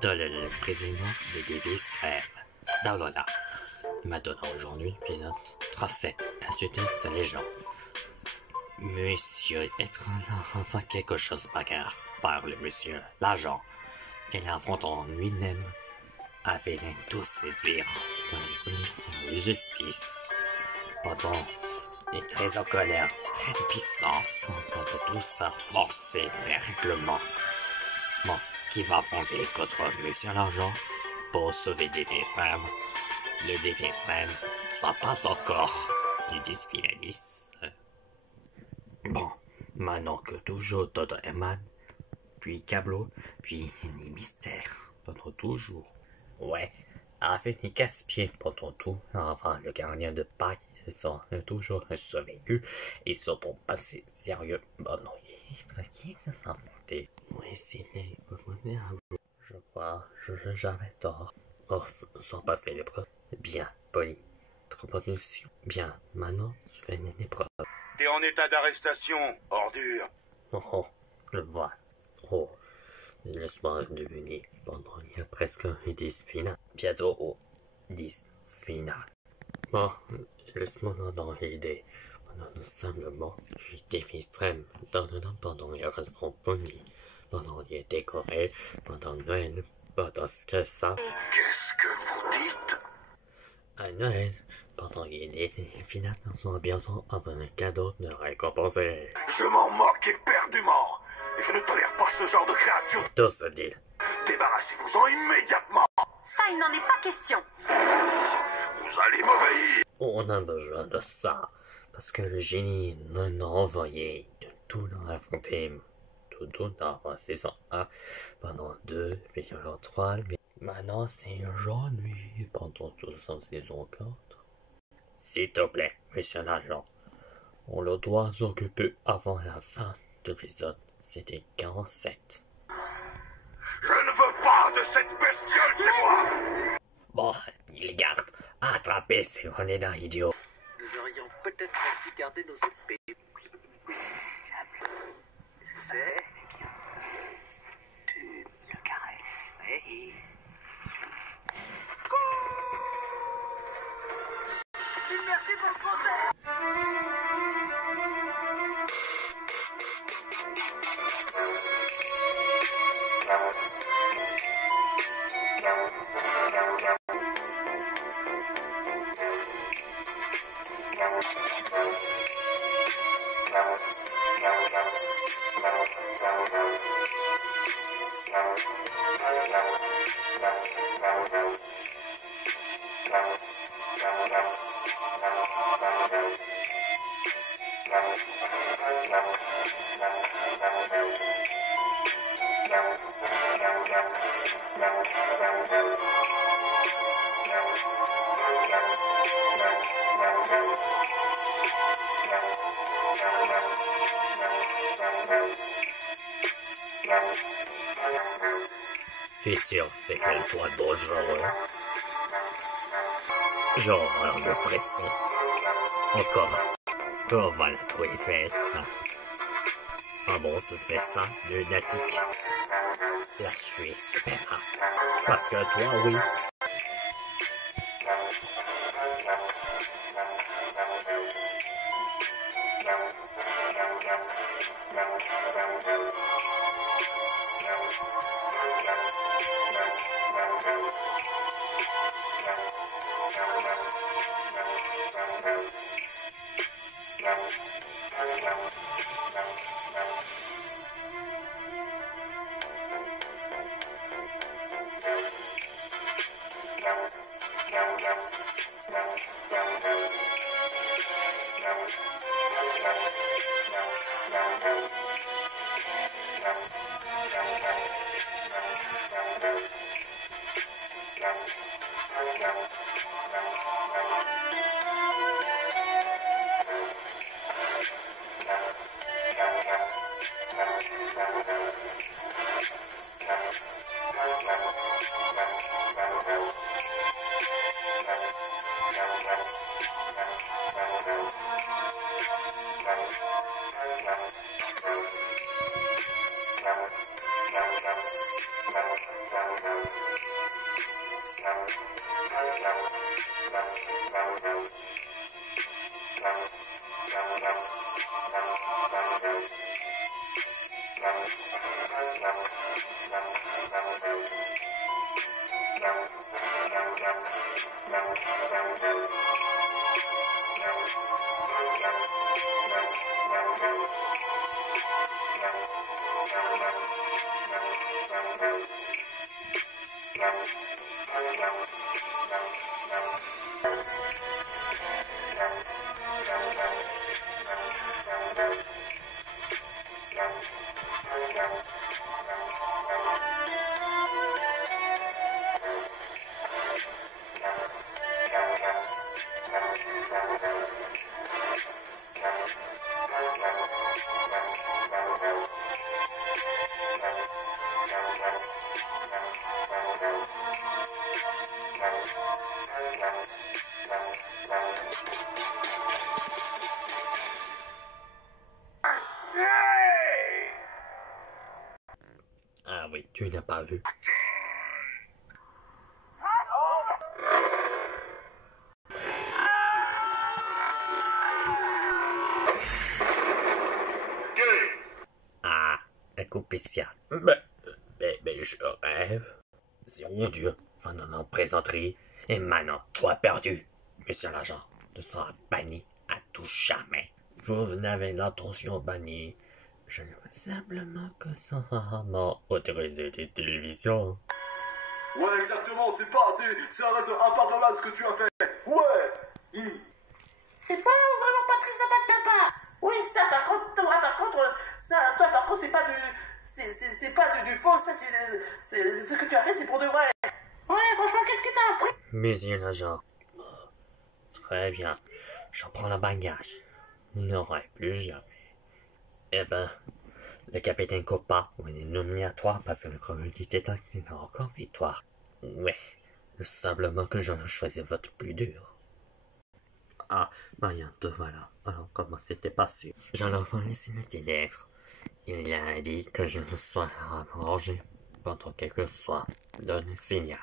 dans le président de Davis Dalona. Maintenant aujourd'hui, présente 37. Ensuite, sa légende. Monsieur être enfin quelque chose bagarre par le monsieur l'agent et l'affrontant lui-même avait tous ses huirs dans le ministère de justice. Pourtant, est très en colère, très de puissance, contre tout ça forcer les règlements. Bon, qui va affronter contre monsieur l'agent pour sauver des extrêmes. Le défi extrême soit pas encore du finaliste. Bon, maintenant que toujours Toto Eman, puis Cablo, puis les mystères, pendant toujours. Ouais, avec les casse-pieds pendant tout, enfin le gardien de Pâques, c'est ça, toujours survécu, et ça pour passer sérieux. Bon non, il est tranquille de s'affronter. Oui, c'est je crois, je jamais tort. Oh, sans passer l'épreuve. Bien, poli. Trop pollution. Bien, maintenant, je fais une épreuve. T'es en état d'arrestation, ordure. Oh, je vois. Oh, laisse-moi deviner. Pendant il y a presque 10 finales. Bientôt au 10 finales. Bon, laisse-moi dans l'idée. Pendant simplement, je défie extrême. Pendant les restaurants polis. Pendant les décorés. Pendant Noël. Pendant ce que ça. Qu'est-ce que vous dites? À Noël, pendant les finales sont bientôt avant un cadeau de récompenser. Je m'en moque éperdument. Je ne tolère pas ce genre de créature. Tout se dit. Débarrassez-vous-en immédiatement. Ça, il n'en est pas question. Vous allez m'obéir. On a besoin de ça, parce que le génie nous a envoyé de tout dans la fontaine. Tout dans la saison 1, pendant 2, puis alors 3, mais maintenant c'est aujourd'hui pendant toute sa saison 4. S'il te plaît, monsieur l'agent, on le doit s'occuper avant la fin de l'épisode. C'était 47. Je ne veux pas de cette bestiole chez moi. Bon, il garde. Attrapez, c'est on est dans l'idiot. Nous aurions peut-être dû garder nos épées. Qu'est-ce que c'est? Eh bien, tu le caresses. Hey. Merci pour le conseil. Je suis sûr, c'est quel toi dangereux. Genre de pression. Encore. Oh, voilà, trop les fesses. Ah bon, tu fais ça, lunatique. Là, je suis super. Parce que toi, oui. Ah oui, tu n'as pas vu. Ah, un coup spécial. Mais je rêve. C'est mon Dieu, pendant la présenterie. Et maintenant, toi perdu. Monsieur l'agent, tu seras banni à tout jamais. Vous n'avez l'intention bannie. Je ne veux simplement que ça m'a autorisé des télévisions. Ouais, exactement, c'est un raison impardonnable ce que tu as fait. Ouais. C'est pas vraiment pas très sympa de ta part. Oui, ça par contre, toi par contre, c'est pas c'est pas du faux, ça c'est ce que tu as fait, c'est pour de vrai. Ouais, franchement, qu'est-ce que t'as appris? Monsieur l'agent. Très bien. J'en prends le bagage. N'aurai plus jamais. Eh ben, le capitaine Copa, on est nommé à toi parce que le commodité a encore victoire. Ouais, simplement que j'en ai choisi votre plus dur. Ah, Marianne, te voilà. Alors, comment c'était passé? J'en ai laissé tes lèvres. Il a dit que je me sois à manger pendant quelque soit donne signal.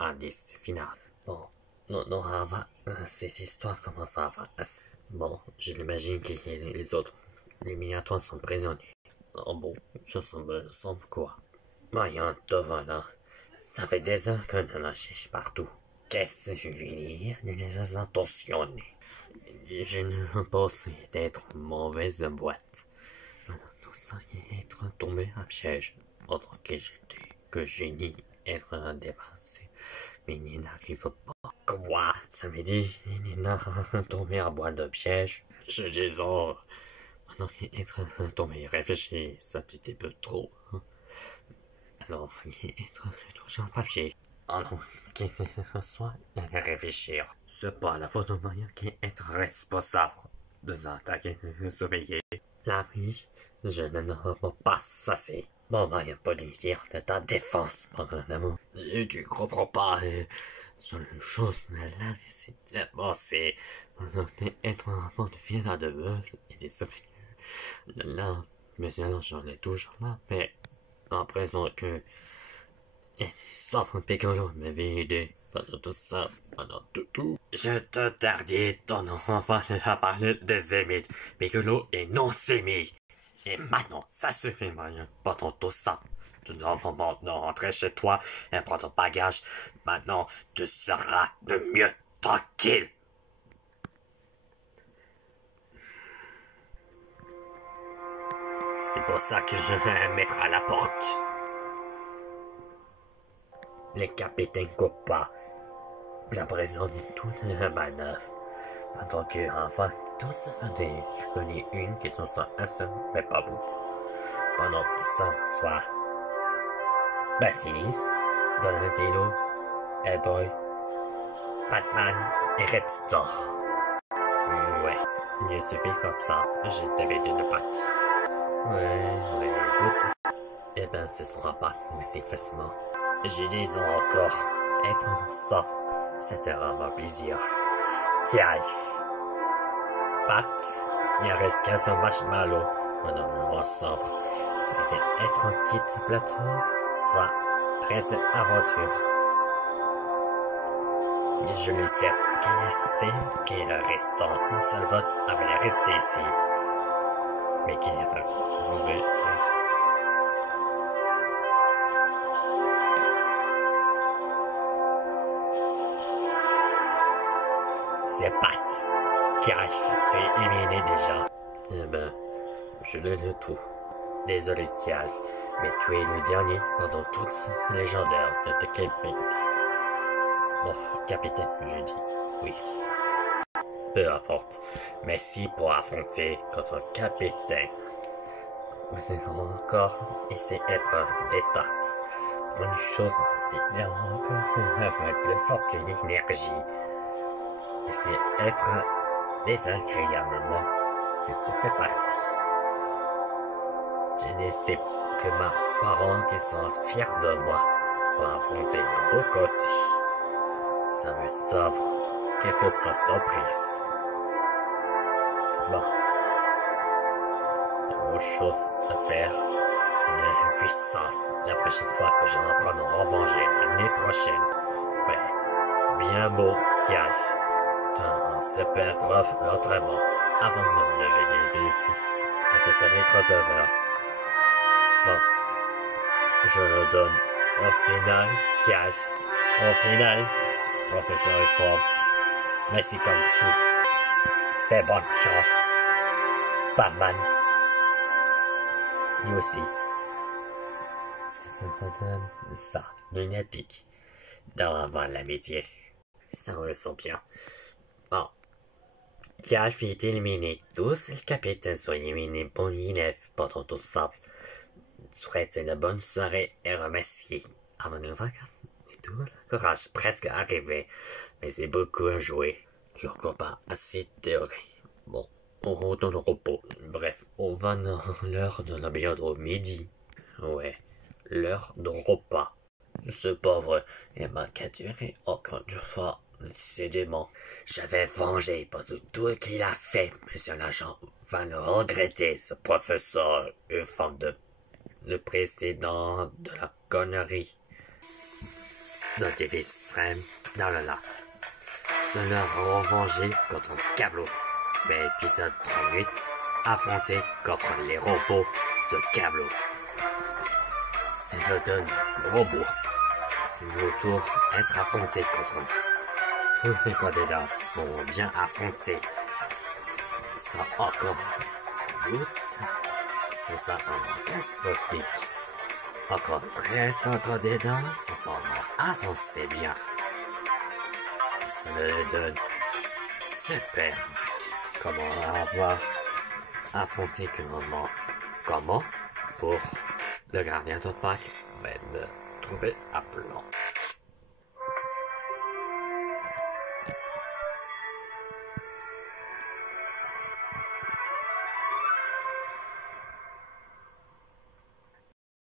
Indice final. Bon, non, avant, ces histoires commencent à avancer. Bon, je l'imagine que les autres, les miniatures sont prisonniers. Oh bon, ça semble quoi? Marianne, te voilà. Ça fait des heures que je la cherche partout. Qu'est-ce que je veux dire? Les intentionnés. Je ne pense d'être mauvaise boîte. Tout ça est être tombé à piège. Autre que génie être dépassé. Mais il n'arrive pas. Quoi? Ça veut dire il n'a tombé à boîte de piège? Je disons. Maintenant être tombé réfléchir, ça t'était peu trop. Alors, être toujours en papier. Alors, qu'il soit à réfléchir. C'est pas la faute de Maria qui est être responsable de attaquer surveiller. La vie, je ne pas assez. Bon, Maria, pas dire de ta défense, mon amour. Et tu comprends pas, sur les choses là, c'est tellement c'est être un enfant de fier de buzz et des souvenirs. Là, mais sinon, j'en ai toujours là, mais en présent que sans Piccolo m'avait aidé pendant tout ça, pendant tout. Je t'interdis ton enfant à parler des émites. Piccolo est non sémite. Et maintenant, ça suffit, Maria. Pendant tout ça, tu dois maintenant rentrer chez toi et prendre ton bagage. Maintenant, tu seras le mieux tranquille. C'est pour ça que je vais mettre à la porte. Le capitaine Copa, la présence de toute la manœuvre. En tant qu'enfant, tout ça fait je connais une qui sont soit un seul, mais pas beaucoup. Pendant tout ça, soit Basilis, Donatello, Hellboy, Batman et Red Star. Ouais, il suffit comme ça, j'ai t'avais une patte. Ouais, écoute. Eh ben, ce sera pas aussi facilement. Je dis encore, être ensemble, c'était vraiment plaisir. Kiaif. Pat, il ne reste qu'un seul marshmallow. On en ensemble. C'était être en kit plateau, soit rester aventure. Et je le sais qu'il est le restant, une seule vote avait resté ici. Mais qu'il a fait sauver. C'est Pat qui a été éliminé déjà. Eh ben, je le tout. Désolé, Tialf, mais tu es le dernier pendant toute légendaire de The Camping. Bon, capitaine, je dis oui. Peu importe. Merci pour affronter votre capitaine. Vous avez encore et ces épreuves d'état. Pour une chose, il y a encore une œuvre plus forte que l'énergie. Et c'est être désagréablement, c'est super parti. Je ne sais que mes parents qui sont fiers de moi pour affronter le beau côté. Ça me sauve quelques surprises. Bon. La bonne chose à faire, c'est la puissance. La prochaine fois que je vais prendre en revanche l'année prochaine. Ouais. Bien beau gage. Dans cette épreuve, l'entraînement, avant de me lever des défis avec les crossover. Bon. Je le donne au final, gage. Au final, professeur Reforme. Mais c'est comme tout. Fais bonne chance. Batman. Lui aussi. Ça redonne ça, lunatique. Dans avant l'amitié. Ça on le sent bien. Bon. Qui a fait éliminer tous, le capitaine soit éliminé pour l'INF pendant tout ça. Souhaite une bonne soirée et remercier. Avant les vacances et tout, le courage presque arrivé. Mais c'est beaucoup à jouer. Le combat assez théorique. Bon, on retourne au repos. Bref, on va dans l'heure de la bientôt midi. Ouais, l'heure de repas. Ce pauvre est mal capturé encore une fois. Décidément, je vais venger pour tout qu'il a fait. Monsieur l'agent va le regretter, ce professeur femme de le président de la connerie. Notifié extrême dans le lac. Se leur revenger contre Cablo. Mais épisode 38, affronter contre les robots de Cablo. C'est le donne robot. C'est mon tour d'être affronté contre eux. Tous les candidats sont bien affrontés. Ça encore doute. C'est ça catastrophique. Encore 13 candidats se sont avancés bien. Ça le donne super. Comment avoir affronté que moment? Comment? Pour le gardien de Pâques va me trouver à plan.